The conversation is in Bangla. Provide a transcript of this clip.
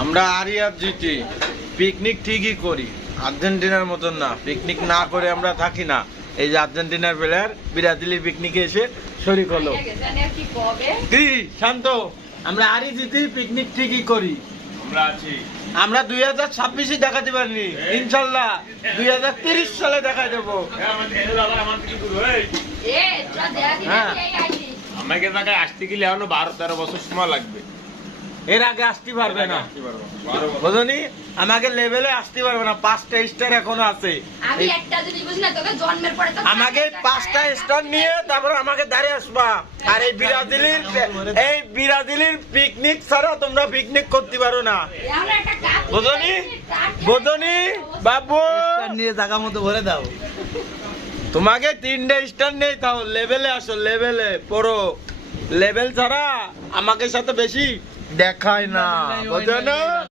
আমরা আরিয়ার জিতি পিকনিক ঠিকই করি, আর্জেন্টিনার মতন না। পিকনিক না করে আমরা থাকি না। এই যে আর্জেন্টিনার প্লেয়ার ব্রাজিলি পিকনিকে এসে শরীক হলো। কি শান্ত, আমরা আরি জিতি পিকনিক ঠিকই করি। আমরা আছি। আমরা 2026 দেখাতে পারিনি, ইনশাল্লাহ 2030 সালে দেখাই দেবো। আমাকে জায়গায় আসতে গেলে এখনো 12-13 বছর সময় লাগবে। এর আগে আসতে পারবে না, বুঝনি? আমাকে লেভেলে আসতে পারবে না। 5টা স্টার এখনো আছে। আমি একটা জিনিস বুঝি না, তোকে জন্মের পরে তো আমাকে 5টা স্টার নিয়ে তারপর আমাকে দাঁড়িয়ে আসবা। আর এই ব্রাজিলের পিকনিক ছাড়া তোমরা পিকনিক করতে পারো না, এমন একটা কাপ বুঝনি? বুঝনি বাবু? নিয়ে জায়গা মতো ভরে দাও। তোমাকে 3টা স্টার নেই, তাও লেভেলে আসো, লেভেলে পড়ো। লেভেল ছাড়া আমাকে সাথে বেশি দেখায় না, বুঝো না?